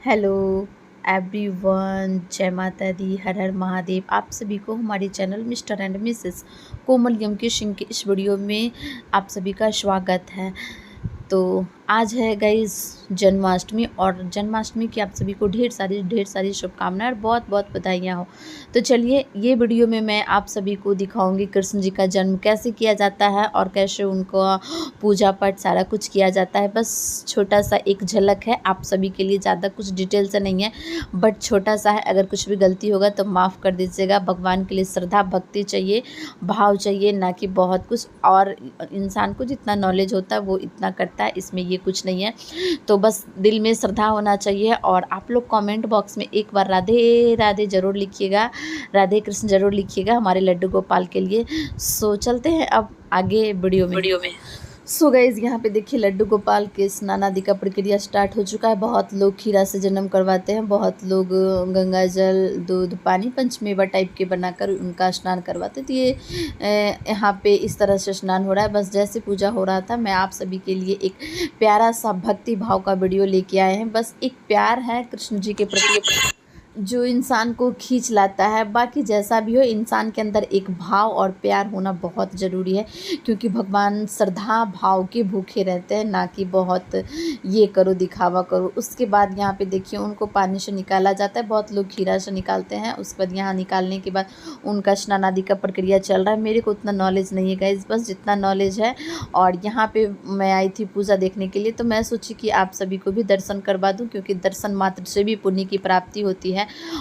Hello everyone, जय माता दी, हर हर महादेव। आप सभी को हमारे चैनल मिस्टर एंड मिसेस कोमल यमके सिंह के इस वीडियो में आप सभी का स्वागत है। तो आज है गाइस जन्माष्टमी, और जन्माष्टमी की आप सभी को ढेर सारी शुभकामनाएं और बहुत बहुत बधाइयाँ हो। तो चलिए, ये वीडियो में मैं आप सभी को दिखाऊंगी कृष्ण जी का जन्म कैसे किया जाता है और कैसे उनका पूजा पाठ सारा कुछ किया जाता है। बस छोटा सा एक झलक है आप सभी के लिए, ज़्यादा कुछ डिटेल से नहीं है, बट छोटा सा है। अगर कुछ भी गलती होगा तो माफ़ कर दीजिएगा। भगवान के लिए श्रद्धा भक्ति चाहिए, भाव चाहिए, ना कि बहुत कुछ। और इंसान को जितना नॉलेज होता है वो इतना करता है, इसमें ये कुछ नहीं है। तो बस दिल में श्रद्धा होना चाहिए। और आप लोग कमेंट बॉक्स में एक बार राधे राधे ज़रूर लिखिएगा, राधे कृष्ण ज़रूर लिखिएगा हमारे लड्डू गोपाल के लिए। सो चलते हैं अब आगे वीडियो में। सो गाइज, यहाँ पे देखिए लड्डू गोपाल के स्नान आदि का प्रक्रिया स्टार्ट हो चुका है। बहुत लोग खीरा से जन्म करवाते हैं, बहुत लोग गंगा जल दूध पानी पंचमेवा टाइप के बनाकर उनका स्नान करवाते हैं। तो ये यहाँ पे इस तरह से स्नान हो रहा है। बस जैसे पूजा हो रहा था, मैं आप सभी के लिए एक प्यारा सा भक्ति भाव का वीडियो लेके आए हैं। बस एक प्यार है कृष्ण जी के प्रति जो इंसान को खींच लाता है। बाकी जैसा भी हो, इंसान के अंदर एक भाव और प्यार होना बहुत ज़रूरी है, क्योंकि भगवान श्रद्धा भाव के भूखे रहते हैं, ना कि बहुत ये करो दिखावा करो। उसके बाद यहाँ पे देखिए उनको पानी से निकाला जाता है। बहुत लोग खीरा से निकालते हैं, उसके बाद यहाँ निकालने के बाद उनका स्नान आदि का प्रक्रिया चल रहा है। मेरे को उतना नॉलेज नहीं है गाइस, बस जितना नॉलेज है। और यहाँ पर मैं आई थी पूजा देखने के लिए, तो मैं सोची कि आप सभी को भी दर्शन करवा दूँ, क्योंकि दर्शन मात्र से भी पुण्य की प्राप्ति होती है।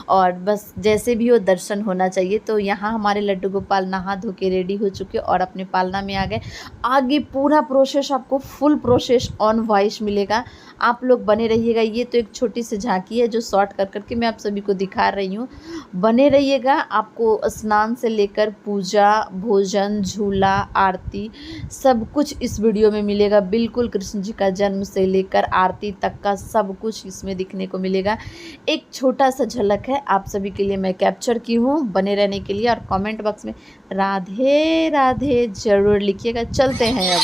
और बस जैसे भी हो दर्शन होना चाहिए। तो यहाँ हमारे लड्डू गोपाल नहा धो के रेडी हो चुके और अपने पालना में आ गए। आगे पूरा प्रोसेस आपको फुल प्रोसेस ऑन वॉइस मिलेगा, आप लोग बने रहिएगा। ये तो एक छोटी सी झांकी है जो शॉर्ट कर करके मैं आप सभी को दिखा रही हूँ, बने रहिएगा। आपको स्नान से लेकर पूजा, भोजन, झूला, आरती सब कुछ इस वीडियो में मिलेगा। बिल्कुल कृष्ण जी का जन्म से लेकर आरती तक का सब कुछ इसमें दिखने को मिलेगा। एक छोटा सा झलक है आप सभी के लिए मैं कैप्चर की हूँ, बने रहने के लिए। और कमेंट बॉक्स में राधे राधे जरूर लिखिएगा। चलते हैं अब।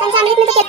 पंचामृत में तो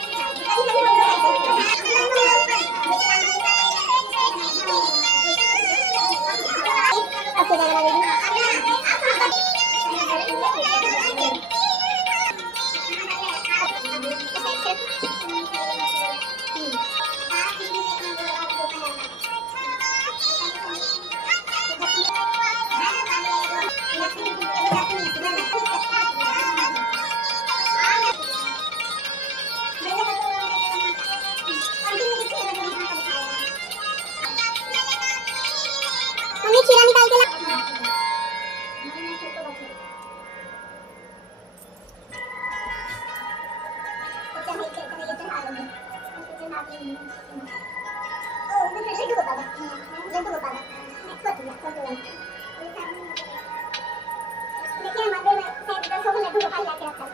देखिए हमारे साइड 10 को लड्डू गोपाल लाके रखा है।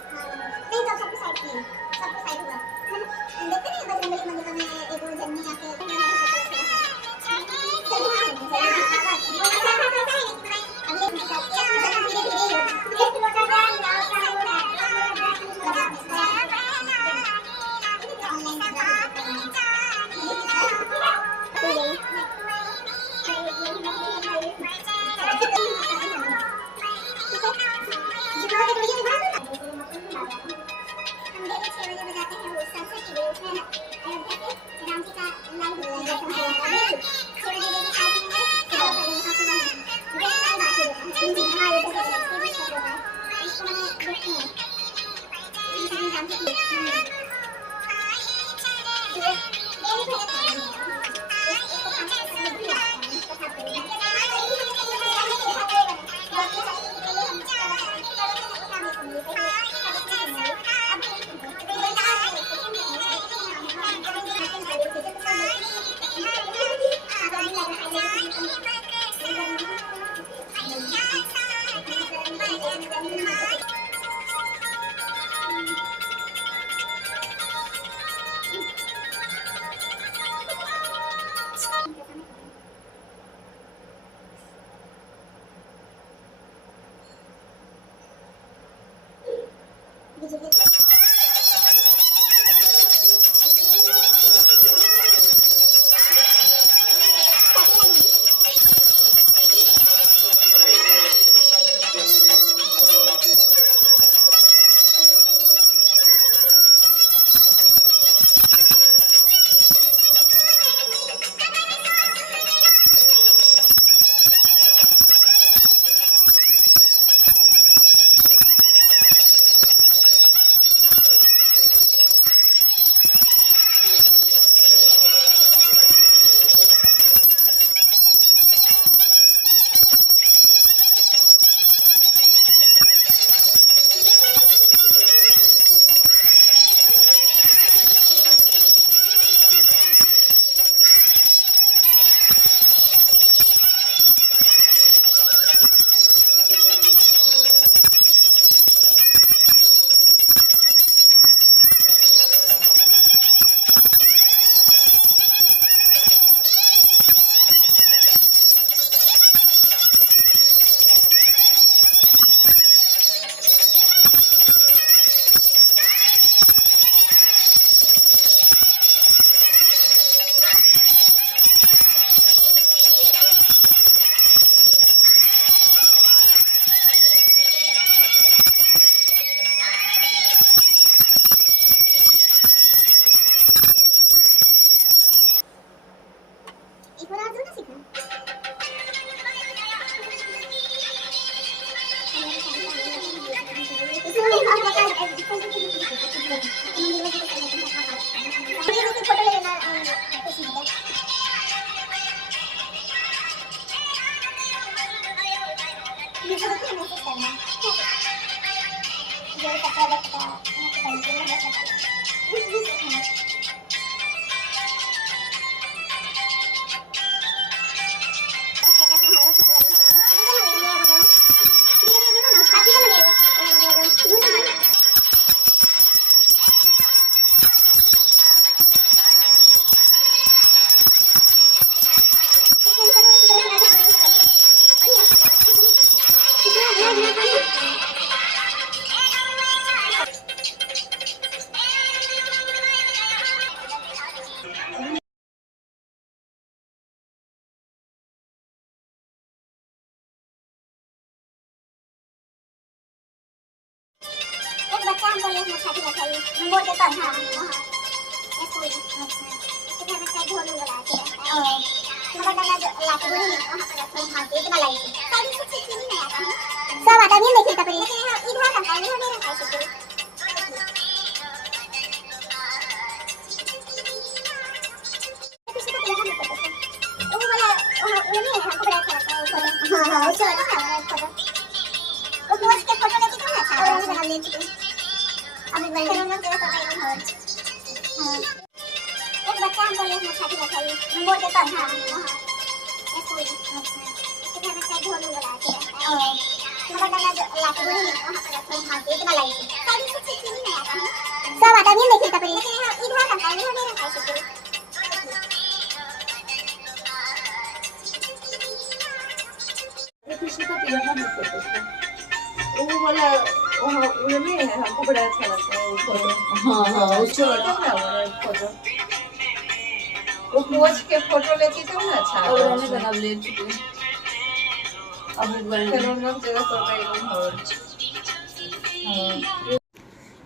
नहीं तो सबको साइड किए, सबको साइड हुआ है ना। देखते नहीं बजरंगबली मंदिर में एक वो जन्नी आके बच्चा हमको ये मछली बताइए हम बोल के पढ़ा वहाँ स्कूल अच्छा इसके घर में शायद ढोल बुलाते हैं मगर दादा लाके बोले वहाँ पर रखो हाँ इतना लगेगी सारी कुछ चीज नहीं आता है सब आता नहीं देखिए तब इधर रखा है इधर नहीं रखा है हाँ उससे फोटो वो पोस्ट के फोटो लेके तो अच्छा और बना लेते अभी बड़े लोग तेरे को नहीं हो हां एक बच्चा हमको ये मछली बताइए हम बोल के पढ़ा वहाँ स्कूल अच्छा इसके घर में डाला जो लाके बोली वहां पर रखे हां इतना लाइट शायद इससे ठीक नहीं आता है सब आता भी नहीं खिलता पर लेकिन इधर रहता है इधर नहीं रहता है शुक्र किसी का पिया मत करते वो वाला वहाँ वो नहीं है हमको बड़ा अच्छा लगता है वो फोटो हाँ उसको ना फोटो वो पोज के फोटो लेती तो ना अच्छा और रहने का नाम ले चुके हैं। अब एक बार फिर उन लोग जगह तो गए और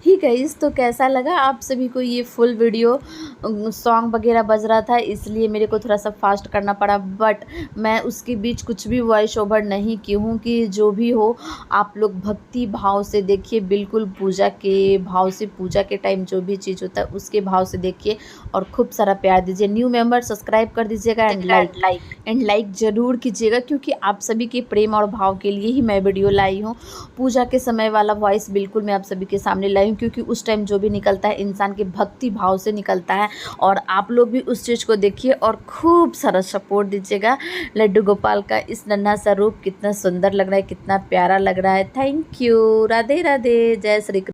ही गाइस, तो कैसा लगा आप सभी को ये फुल वीडियो? सॉन्ग वगैरह बज रहा था इसलिए मेरे को थोड़ा सा फास्ट करना पड़ा, बट मैं उसके बीच कुछ भी वॉइस ओवर नहीं की हूँ कि जो भी हो आप लोग भक्ति भाव से देखिए, बिल्कुल पूजा के भाव से, पूजा के टाइम जो भी चीज़ होता है उसके भाव से देखिए और खूब सारा प्यार दीजिए। न्यू मेंबर सब्सक्राइब कर दीजिएगा एंड लाइक ज़रूर कीजिएगा, क्योंकि आप सभी के प्रेम और भाव के लिए ही मैं वीडियो लाई हूँ। पूजा के समय वाला वॉइस बिल्कुल मैं आप सभी के सामने लाई हूँ, क्योंकि उस टाइम जो भी निकलता है इंसान के भक्ति भाव से निकलता है। और आप लोग भी उस चीज़ को देखिए और खूब सारा सपोर्ट दीजिएगा। लड्डू गोपाल का इस नन्हा सा रूप कितना सुंदर लग रहा है, कितना प्यारा लग रहा है। Thank you. राधे राधे। जय श्री कृष्ण।